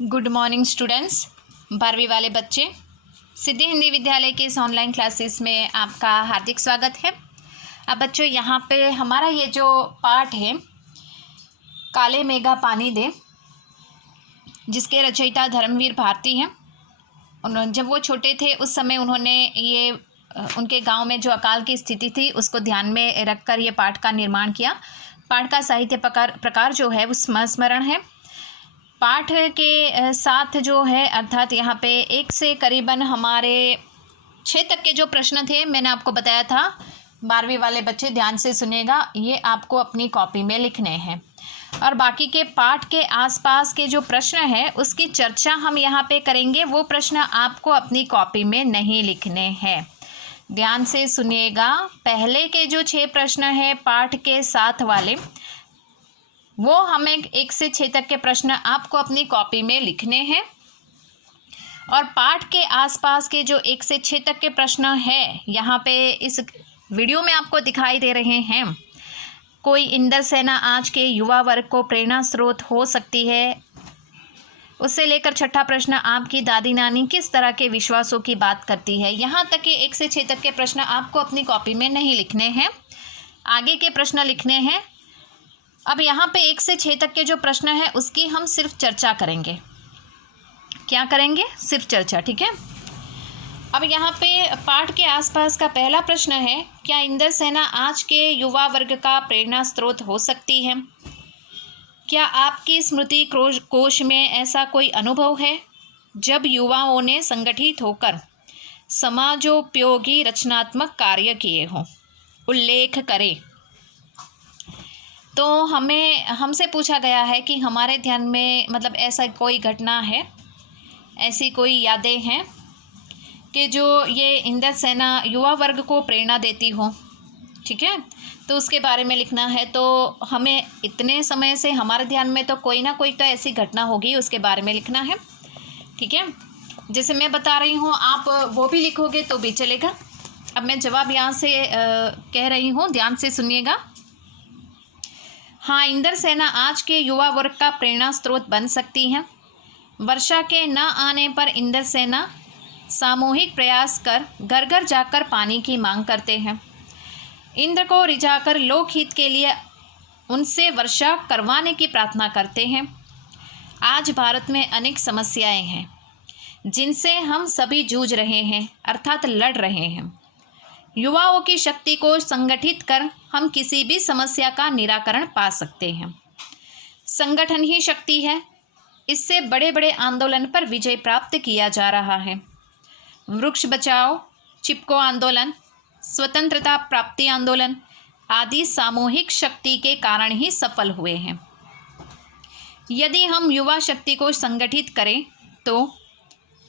Good morning students. 12वीं वाले बच्चे, सिद्धि हिंदी विद्यालय के इस ऑनलाइन क्लासेस में आपका हार्दिक स्वागत है। अब बच्चों, यहाँ पे हमारा ये जो पाठ है काले मेघा पानी दे, जिसके रचयिता धर्मवीर भारती हैं। उन्होंने जब वो छोटे थे उस समय उन्होंने ये उनके गांव में जो अकाल की स्थिति थी उसको ध्यान में रखकर ये पाठ का निर्माण किया। पाठ का साहित्य प्रकार जो है वो स्मरण है। पाठ के साथ जो है अर्थात यहाँ पे 1 से करीबन हमारे 6 तक के जो प्रश्न थे, मैंने आपको बताया था 12वीं वाले बच्चे ध्यान से सुनेगा, ये आपको अपनी कॉपी में लिखने हैं। और बाकी के पाठ के आसपास के जो प्रश्न हैं उसकी चर्चा हम यहाँ पे करेंगे। वो प्रश्न आपको अपनी कॉपी में नहीं लिखने हैं। ध्यान से सुनिएगा। पहले के जो 6 प्रश्न हैं पाठ के साथ वाले, वो हमें 1 से 6 तक के प्रश्न आपको अपनी कॉपी में लिखने हैं। और पाठ के आसपास के जो 1 से 6 तक के प्रश्न हैं यहाँ पे इस वीडियो में आपको दिखाई दे रहे हैं। कोई इंदर सेना आज के युवा वर्ग को प्रेरणा स्रोत हो सकती है, उससे लेकर 6ठा प्रश्न आपकी दादी नानी किस तरह के विश्वासों की बात करती है। यहाँ तक के 1 से 6 तक के प्रश्न आपको अपनी कॉपी में नहीं लिखने हैं, आगे के प्रश्न लिखने हैं। अब यहाँ पे 1 से 6 तक के जो प्रश्न हैं उसकी हम सिर्फ चर्चा करेंगे। क्या करेंगे? सिर्फ चर्चा, ठीक है। अब यहाँ पे पाठ के आसपास का पहला प्रश्न है, क्या इंदर सेना आज के युवा वर्ग का प्रेरणा स्रोत हो सकती है? क्या आपकी स्मृति कोश में ऐसा कोई अनुभव है जब युवाओं ने संगठित होकर समाजोपयोगी रचनात्मक कार्य किए हों? उल्लेख करें। तो हमसे पूछा गया है कि हमारे ध्यान में मतलब ऐसा कोई घटना है, ऐसी कोई यादें हैं कि जो ये इंदर सेना युवा वर्ग को प्रेरणा देती हो, ठीक है। तो उसके बारे में लिखना है। तो हमें इतने समय से हमारे ध्यान में तो कोई ना कोई तो ऐसी घटना होगी, उसके बारे में लिखना है, ठीक है। जैसे मैं बता रही हूँ आप वो भी लिखोगे तो भी चलेगा। अब मैं जवाब यहाँ से कह रही हूँ, ध्यान से सुनिएगा। हाँ, इंदर सेना आज के युवा वर्ग का प्रेरणा स्रोत बन सकती है। वर्षा के न आने पर इंदर सेना सामूहिक प्रयास कर घर घर जाकर पानी की मांग करते हैं। इंद्र को रिझाकर लोकहित के लिए उनसे वर्षा करवाने की प्रार्थना करते हैं। आज भारत में अनेक समस्याएं हैं जिनसे हम सभी जूझ रहे हैं, अर्थात लड़ रहे हैं। युवाओं की शक्ति को संगठित कर हम किसी भी समस्या का निराकरण पा सकते हैं। संगठन ही शक्ति है, इससे बड़े बड़े आंदोलन पर विजय प्राप्त किया जा रहा है। वृक्ष बचाओ, चिपको आंदोलन, स्वतंत्रता प्राप्ति आंदोलन आदि सामूहिक शक्ति के कारण ही सफल हुए हैं। यदि हम युवा शक्ति को संगठित करें तो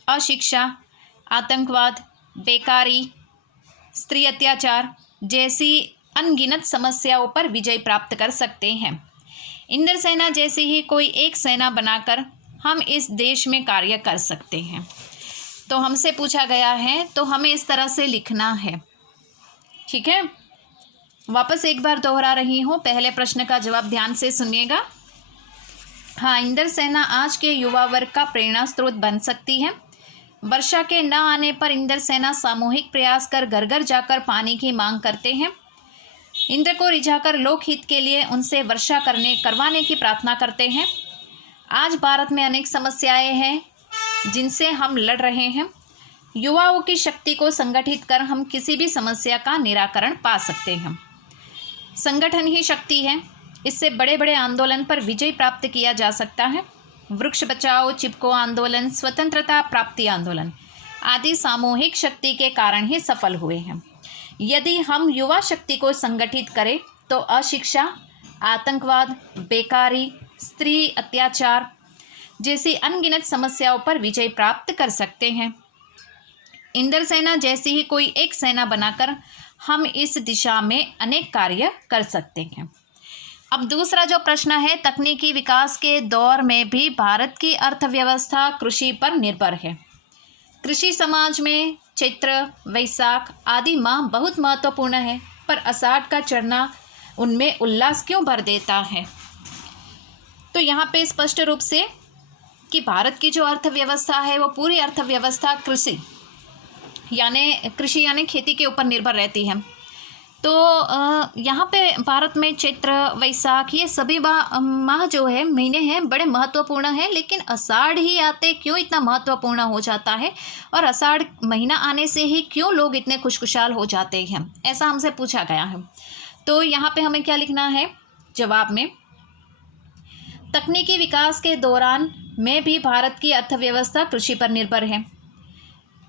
अशिक्षा, आतंकवाद, बेकारी, स्त्री अत्याचार जैसी अनगिनत समस्याओं पर विजय प्राप्त कर सकते हैं। इंदर सेना जैसी ही कोई एक सेना बनाकर हम इस देश में कार्य कर सकते हैं। तो हमसे पूछा गया है तो हमें इस तरह से लिखना है, ठीक है। वापस एक बार दोहरा रही हूँ, पहले प्रश्न का जवाब ध्यान से सुनिएगा। हाँ, इंदर सेना आज के युवा वर्ग का प्रेरणा स्रोत बन सकती है। वर्षा के न आने पर इंदर सेना सामूहिक प्रयास कर घर घर जाकर पानी की मांग करते हैं। इंद्र को रिझाकर लोकहित के लिए उनसे वर्षा करवाने की प्रार्थना करते हैं। आज भारत में अनेक समस्याएं हैं जिनसे हम लड़ रहे हैं। युवाओं की शक्ति को संगठित कर हम किसी भी समस्या का निराकरण पा सकते हैं। संगठन ही शक्ति है, इससे बड़े बड़े आंदोलन पर विजय प्राप्त किया जा सकता है। वृक्ष बचाओ, चिपको आंदोलन, स्वतंत्रता प्राप्ति आंदोलन आदि सामूहिक शक्ति के कारण ही सफल हुए हैं। यदि हम युवा शक्ति को संगठित करें तो अशिक्षा, आतंकवाद, बेकारी, स्त्री अत्याचार जैसी अनगिनत समस्याओं पर विजय प्राप्त कर सकते हैं। इंदर सेना जैसी ही कोई एक सेना बनाकर हम इस दिशा में अनेक कार्य कर सकते हैं। अब दूसरा जो प्रश्न है, तकनीकी विकास के दौर में भी भारत की अर्थव्यवस्था कृषि पर निर्भर है। कृषि समाज में चैत्र, वैशाख आदि माह बहुत महत्वपूर्ण है, पर आषाढ़ का चढ़ना उनमें उल्लास क्यों भर देता है? तो यहाँ पे स्पष्ट रूप से कि भारत की जो अर्थव्यवस्था है वो पूरी अर्थव्यवस्था कृषि यानी खेती के ऊपर निर्भर रहती है। तो यहाँ पे भारत में चैत्र वैशाख ये सभी माह जो है महीने हैं बड़े महत्वपूर्ण हैं, लेकिन आषाढ़ ही आते क्यों इतना महत्वपूर्ण हो जाता है और आषाढ़ महीना आने से ही क्यों लोग इतने खुशखुशाल हो जाते हैं, ऐसा हमसे पूछा गया है। तो यहाँ पे हमें क्या लिखना है जवाब में, तकनीकी विकास के दौरान में भी भारत की अर्थव्यवस्था कृषि पर निर्भर है।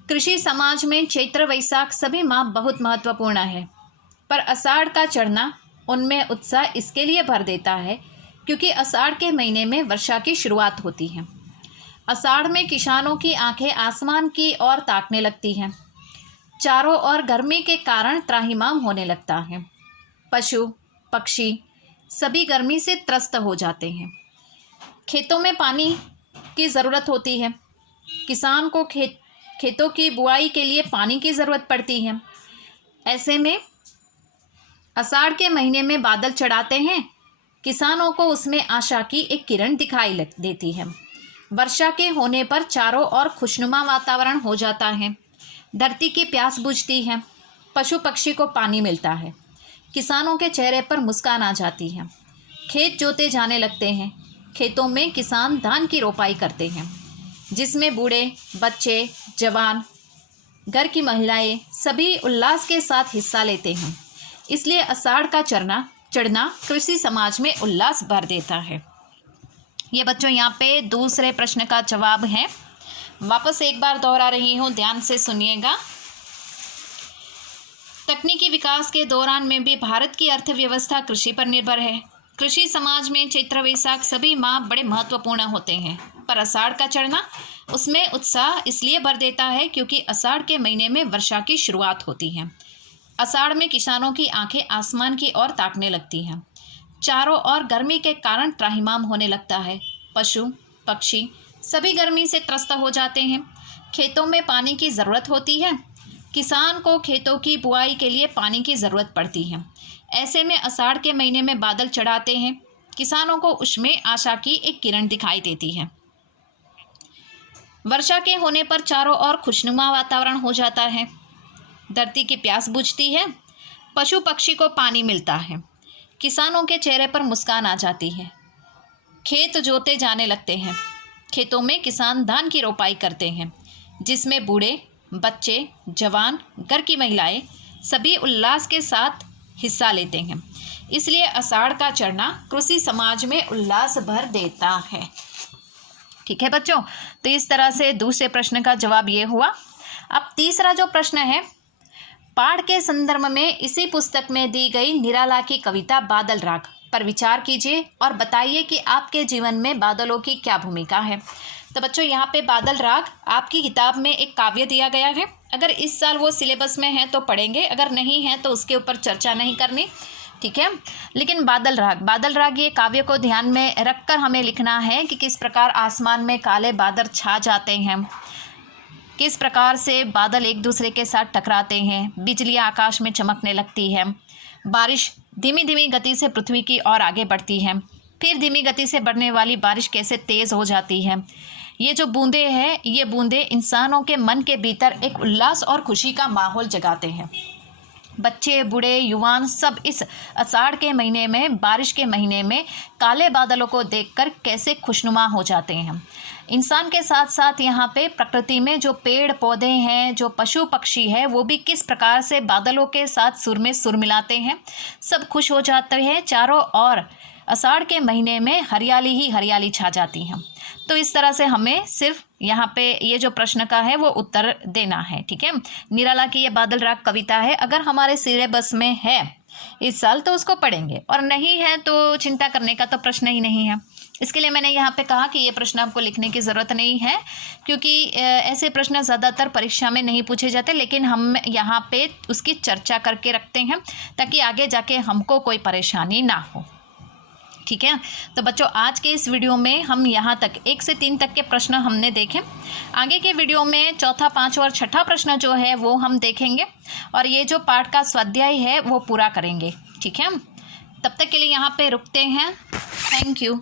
कृषि समाज में चैत्र वैशाख सभी माह बहुत महत्वपूर्ण है, पर आषाढ़ का चढ़ना उनमें उत्साह इसके लिए भर देता है क्योंकि आषाढ़ के महीने में वर्षा की शुरुआत होती है। आषाढ़ में किसानों की आंखें आसमान की ओर ताकने लगती हैं। चारों ओर गर्मी के कारण त्राहिमाम होने लगता है। पशु पक्षी सभी गर्मी से त्रस्त हो जाते हैं। खेतों में पानी की ज़रूरत होती है। किसान को खेतों की बुआई के लिए पानी की ज़रूरत पड़ती है। ऐसे में आषाढ़ के महीने में बादल चढ़ाते हैं। किसानों को उसमें आशा की एक किरण दिखाई देती है। वर्षा के होने पर चारों ओर खुशनुमा वातावरण हो जाता है। धरती की प्यास बुझती है। पशु पक्षी को पानी मिलता है। किसानों के चेहरे पर मुस्कान आ जाती है। खेत जोते जाने लगते हैं। खेतों में किसान धान की रोपाई करते हैं, जिसमें बूढ़े बच्चे जवान घर की महिलाएं सभी उल्लास के साथ हिस्सा लेते हैं। इसलिए आषाढ़ का चढ़ना कृषि समाज में उल्लास भर देता है। ये बच्चों यहाँ पे दूसरे प्रश्न का जवाब है। वापस एक बार दोहरा रही हूँ, ध्यान से सुनिएगा। तकनीकी विकास के दौरान में भी भारत की अर्थव्यवस्था कृषि पर निर्भर है। कृषि समाज में चैत्र वैशाख सभी माह बड़े महत्वपूर्ण होते हैं, पर आषाढ़ का चढ़ना उसमें उत्साह इसलिए भर देता है क्योंकि आषाढ़ के महीने में वर्षा की शुरुआत होती है। आषाढ़ में किसानों की आंखें आसमान की ओर ताकने लगती हैं। चारों ओर गर्मी के कारण त्राहिमाम होने लगता है। पशु पक्षी सभी गर्मी से त्रस्त हो जाते हैं। खेतों में पानी की ज़रूरत होती है। किसान को खेतों की बुआई के लिए पानी की ज़रूरत पड़ती है। ऐसे में आषाढ़ के महीने में बादल चढ़ाते हैं। किसानों को उसमें आशा की एक किरण दिखाई देती है। वर्षा के होने पर चारों ओर खुशनुमा वातावरण हो जाता है। धरती की प्यास बुझती है। पशु पक्षी को पानी मिलता है। किसानों के चेहरे पर मुस्कान आ जाती है। खेत जोते जाने लगते हैं। खेतों में किसान धान की रोपाई करते हैं, जिसमें बूढ़े बच्चे जवान घर की महिलाएं सभी उल्लास के साथ हिस्सा लेते हैं। इसलिए आषाढ़ का चढ़ना कृषि समाज में उल्लास भर देता है। ठीक है बच्चों, तो इस तरह से दूसरे प्रश्न का जवाब ये हुआ। अब तीसरा जो प्रश्न है, पाठ के संदर्भ में इसी पुस्तक में दी गई निराला की कविता बादल राग पर विचार कीजिए और बताइए कि आपके जीवन में बादलों की क्या भूमिका है। तो बच्चों यहाँ पे बादल राग आपकी किताब में एक काव्य दिया गया है। अगर इस साल वो सिलेबस में है तो पढ़ेंगे, अगर नहीं है तो उसके ऊपर चर्चा नहीं करनी, ठीक है। लेकिन बादल राग ये काव्य को ध्यान में रखकर हमें लिखना है कि किस प्रकार आसमान में काले बादल छा जाते हैं, किस प्रकार से बादल एक दूसरे के साथ टकराते हैं, बिजली आकाश में चमकने लगती है, बारिश धीमी धीमी गति से पृथ्वी की ओर आगे बढ़ती है, फिर धीमी गति से बढ़ने वाली बारिश कैसे तेज़ हो जाती है। ये जो बूंदें हैं, ये बूंदें इंसानों के मन के भीतर एक उल्लास और खुशी का माहौल जगाते हैं। बच्चे बूढ़े युवान सब इस आषाढ़ के महीने में, बारिश के महीने में काले बादलों को देखकर कैसे खुशनुमा हो जाते हैं। इंसान के साथ साथ यहाँ पे प्रकृति में जो पेड़ पौधे हैं, जो पशु पक्षी है, वो भी किस प्रकार से बादलों के साथ सुर में सुर मिलाते हैं, सब खुश हो जाते हैं। चारों ओर आषाढ़ के महीने में हरियाली ही हरियाली छा जाती है। तो इस तरह से हमें सिर्फ यहाँ पे ये जो प्रश्न का है वो उत्तर देना है, ठीक है। निराला की ये बादल राग कविता है। अगर हमारे सिलेबस में है इस साल तो उसको पढ़ेंगे, और नहीं है तो चिंता करने का तो प्रश्न ही नहीं है। इसके लिए मैंने यहाँ पे कहा कि ये प्रश्न आपको लिखने की ज़रूरत नहीं है, क्योंकि ऐसे प्रश्न ज़्यादातर परीक्षा में नहीं पूछे जाते, लेकिन हम यहाँ पे उसकी चर्चा करके रखते हैं ताकि आगे जाके हमको कोई परेशानी ना हो, ठीक है। तो बच्चों आज के इस वीडियो में हम यहाँ तक 1 से 3 तक के प्रश्न हमने देखे। आगे के वीडियो में चौथा, पाँचवा और छठा प्रश्न जो है वो हम देखेंगे, और ये जो पाठ का स्वाध्याय है वो पूरा करेंगे, ठीक है। तब तक के लिए यहाँ पे रुकते हैं। Thank you.